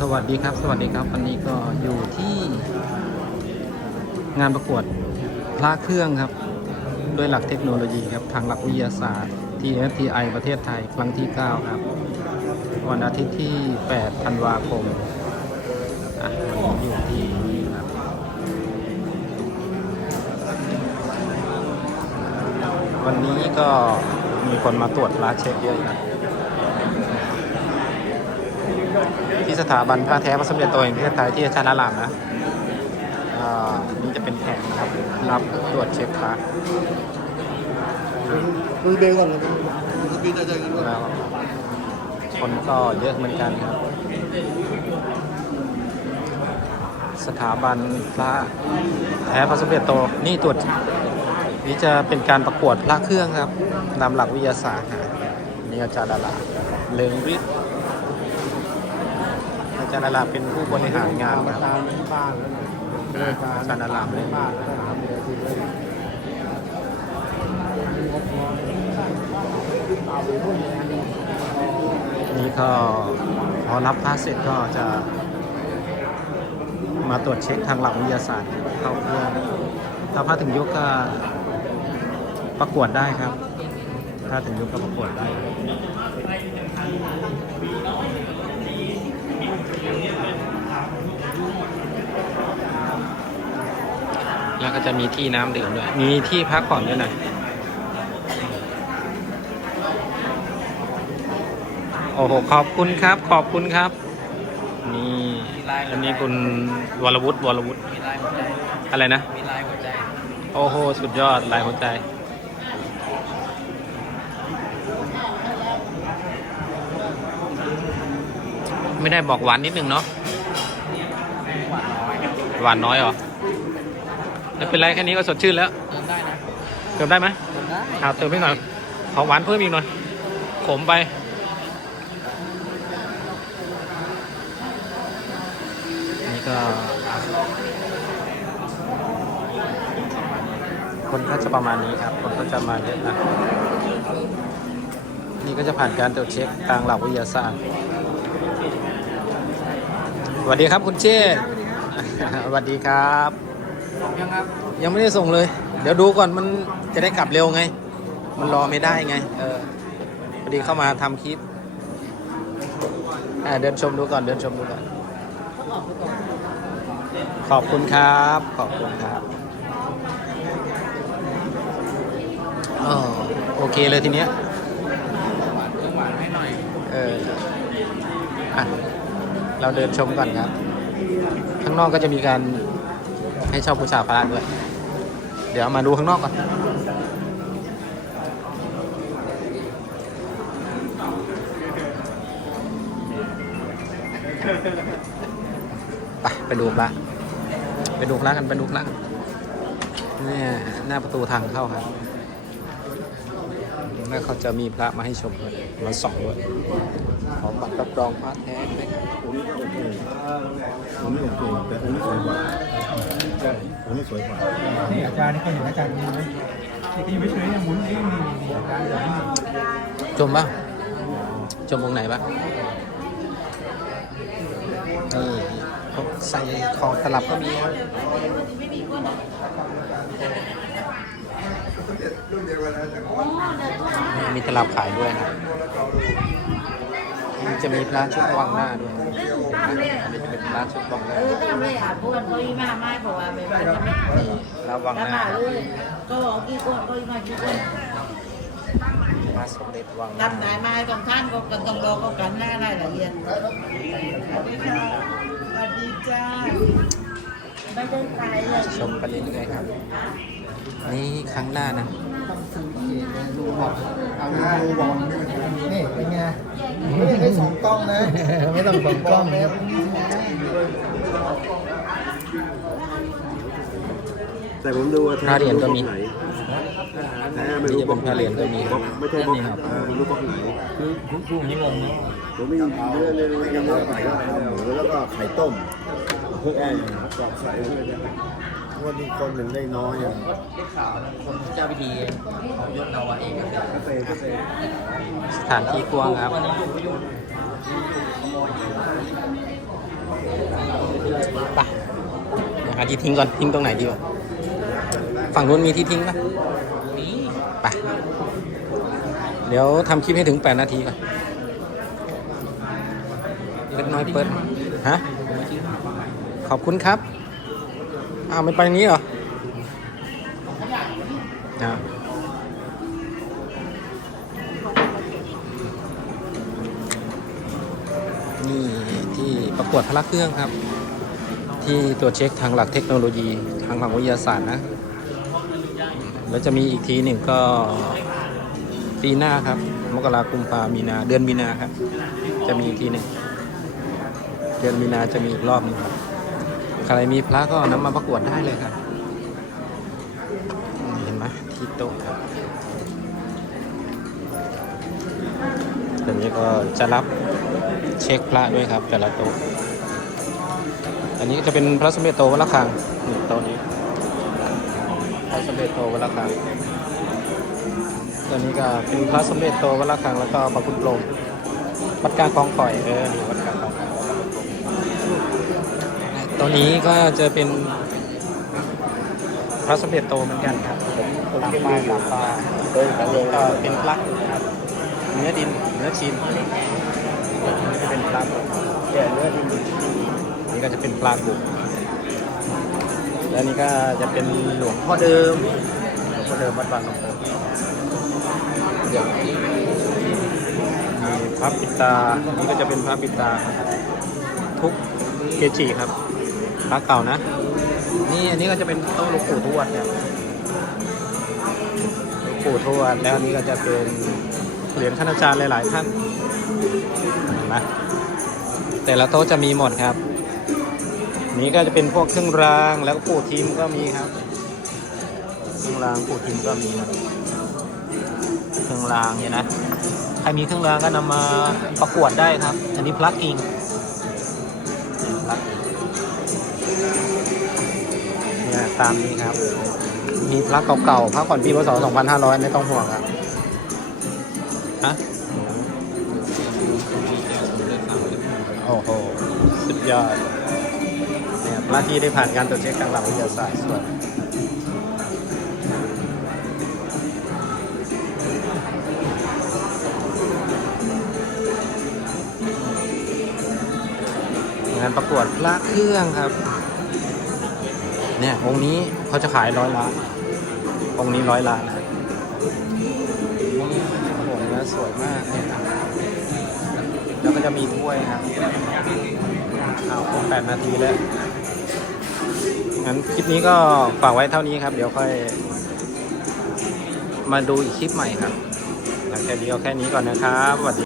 สวัสดีครับ สวัสดีครับวันนี้ก็อยู่ที่งานประกวดพระเครื่องครับ ด้วยหลักเทคโนโลยีครับ ทางหลักวิทยาศาสตร์ TFTI ประเทศไทยครั้งที่ 9 ครับ วันอาทิตย์ที่ 8 ธันวาคมอะวันนี้อยู่ที่นี่ครับวันนี้ก็มีคนมาตรวจพระเช็คเยอะนะ ที่สถาบันพระแท้พระสมเด็จโตแห่งประเทศไทยที่อาจารย์อารามนะอ่านี่จะเป็นแผงนะครับ รับตรวจเช็คพระคุยเบลก่อนเลยคุยปีนอาจกันเลยคนก็เยอะเหมือนกันครับ สถาบันพระแท้พระสมเด็จโตนี่ตรวจนี่จะเป็นการประกวดพระเครื่องครับนำหลักวิทยาศาสตร์นี่อาจารย์ดาราเลิงฤทธิ์ จารย์ดาราเป็นผู้บริหารงานครับอาจารย์ดารามเลยบ้านแล้วก็ทำเลยนี่ก็พอรับพระเสร็จก็จะ มาตรวจเช็คทางหลักวิทยาศาสตร์เข้าเครื่องถ้าพระถึงยุคก็ประกวดได้ครับ ถ้าถึงยุคก็ประกวดได้ แล้วก็จะมีที่น้ำดื่มด้วย มีที่พักผ่อนด้วยนะ โอ้โห ขอบคุณครับ ขอบคุณครับ นี่อันนี้คุณวรวุฒิวรวุฒิมีลายหัวใจอะไรนะ มีลายหัวใจ โอ้โห สุดยอด ลายหัวใจไม่ได้บอกหวานนิดนึงเนาะหวานน้อยครับหวานน้อยเหรอ ไม่เป็นไรแค่นี้ก็สดชื่นแล้ว เติมได้นะเติมได้ไหมเติมได้เอาเติมให้หน่อยขอหวานเพิ่มอีกหน่อย ขมไป นี่ก็ คนก็จะประมาณนี้ครับ คนก็จะมาเยอะนะ นี่ก็จะผ่านการตรวจเช็คทางหลักวิทยาศาสตร์สวัสดีครับคุณเชษฐ์สวัสดีครับ ยังครับยังไม่ได้ส่งเลย เดี๋ยวดูก่อนมันจะได้กลับเร็วไง มันรอไม่ได้ไง เออพอดีเข้ามาทำคลิปอ่าเดินชมดูก่อนเดินชมดูก่อน ขอบคุณครับ ขอบคุณครับออโอเคเลยทีเนี้ยเอยเอออะเราเดินชมก่อนครับ ข้างนอกก็จะมีการ ให้เช่าบูชาพระด้วย เดี๋ยวมาดูข้างนอกก่อนไปไปดูพระไปดูพระกันไปดูพระกันเนี่ยหน้าประตูทางเข้าครับแล้วเขาจะมีพระมาให้ชมด้วยมาส่องด้วยขอบัตรรับรองพระแท้ไหมครับ ผมนี่โอเคแต่ผมนี่สวยกว่าใช่ผมนี่สวยกว่านี่อาจารย์นี่ก็เห็นอาจารย์นี่ไหมนี่ไม่เฉยเนี่ยหมุนนี่นี่นี่อาจารย์อย่างนี้ชมบ้างชมวงไหนบ้างนี่เขาใส่คอตลับก็มีครับมีตลับขายด้วยนะ จะมีพระชุดวังหน้าด้วย อันนี้จะเป็นพระชุดวังหน้าเออตามเลยอะพวกเขาอีมาไม่เพราะว่าไม่ว่าจะไม่ตีระวังน้ามาเลยก็บอกกี่คนก็อีมากี่คนพระสมเด็จวังหตาน้ามไหนมาต้องท่านก็กันต้องรอก็กันหน้ารายละเอียดสวัสดีค่ะสวัสดีจ้าไม่ได้ตายเลยชมกันเรื่อยๆครับ นี่ครั้งหน้านะ นี่เป็นไงไม่ได้สองกล้องนะ ไม่ต้องส่งกล้องนะนะแต่ผมดูว่าพระเหรียญก็มีไหนแท้นี่จะเป็นพระเหรียญก็มีบล็อกไม่ใช่บล็อกเออไม่รู้บล็อกไหนคือคุณครูนี่งงนะผมมีเรื่องเรื่องเรื่องเรื่องไข่หมูแล้วก็ไข่ต้มพวกแอนกรอบใส่วันนี้คนหนึ่งได้น้อยอะคนเจ้าพิธีของยศเราอะเองครเกสถานที่กว้างครับ วันะครับที่ทิ้งก่อนทิ้งตรงไหนดีวะฝั่งนู้นมีที่ทิ้งปะมีไปเดี๋ยวทำคลิปให้ถึง 8 นาทีก่อนเล็กน้อยเปิดฮะขอบคุณครับอ้าวไม่ไปนี้เหรอ อ่านี่ที่ประกวดพละเครื่องครับ ที่ตรวเช็คทางหลักเทคโนโลยีทางหลักวิทยาศาสตร์นะ แล้วจะมีอีกทีหนึ่งก็ปีหน้าครับ มกราคมพามีนาเดือนมีนาครับ จะมีอีกทีหนึ่งเดือนมีนาจะมีอีกรอบหนึงครับ ใครมีพระก็นำมาประกวดได้เลยครับ เดี๋ยวนี้ก็จะรับเช็คพระด้วยครับ แต่ละโต๊ะอันนี้ก็จะเป็นพระสมเด็จโตวัดระฆังนี่โต๊ะนี้พระสมเด็จโตวัดระฆังตัวนี้ก็เป็นพระสมเด็จโตวัดระฆังแล้วก็พระพุทธโลมวัดกลางคลองข่อยเออนี่วัดกลางคลองข่อยตัวนี้ก็จะเป็นพระสมเด็จโตเหมือนกันครับตามป้ายตามป้ายเออแต่เองก็เป็นพระครับ เนื้อดิน เนื้อชินนี่ก็เป็นพระบุกเนี่ยเนื้อที่มีนี่ก็จะเป็นพระบุกและนี่ก็จะเป็นหลวงพ่อเดิมหลวงพ่อเดิมวัดบางน้ำโพมีพระปิดตาอันนี่ก็จะเป็นพระปิดตาครับทุกเกจิครับพระเก่านะ นี่อันนี้ก็จะเป็นโต๊ะหลวงปู่ทวดเนี่ยหลวงปู่ทวดแล้วอันนี้ก็จะเป็น เหรียญคณาจารย์หลาย ๆ ท่านเห็นไหมแต่ละโต๊ะจะมีหมดครับ นี้ก็จะเป็นพวกเครื่องรางแล้วก็ปู่ทิมก็มีครับ เครื่องรางปู่ทิมก็มีครับเครื่องรางเนี่ยนะใครมีเครื่องรางก็นำมาประกวดได้ครับ อันนี้พลักกิ้งพลักกิ้งเนี่ยตามนี้ครับ มีพลักเก่าๆพลักก่อนปีพศ2500 ไม่ต้องห่วงครับ โอ้โห สุดยอดเนี่ยพระที่ได้ผ่านการตรวจเช็คทางหลักวิทยาศาสตร์ส่วนงานประกวดพระเครื่องครับ เนี่ยองค์นี้เขาจะขายร้อยล้านองค์นี้ร้อยล้านนะอ้โหเนื้สวยมากเนี่ย แล้วก็จะมีถ้วยครับอ้าครบแปดนาทีแล้ว งั้นคลิปนี้ก็ฝากไว้เท่านี้ครับ เดี๋ยวค่อย มาดูอีกคลิปใหม่ครับหลังจากนี้เอาแค่นี้ก่อนนะครับสวัสดี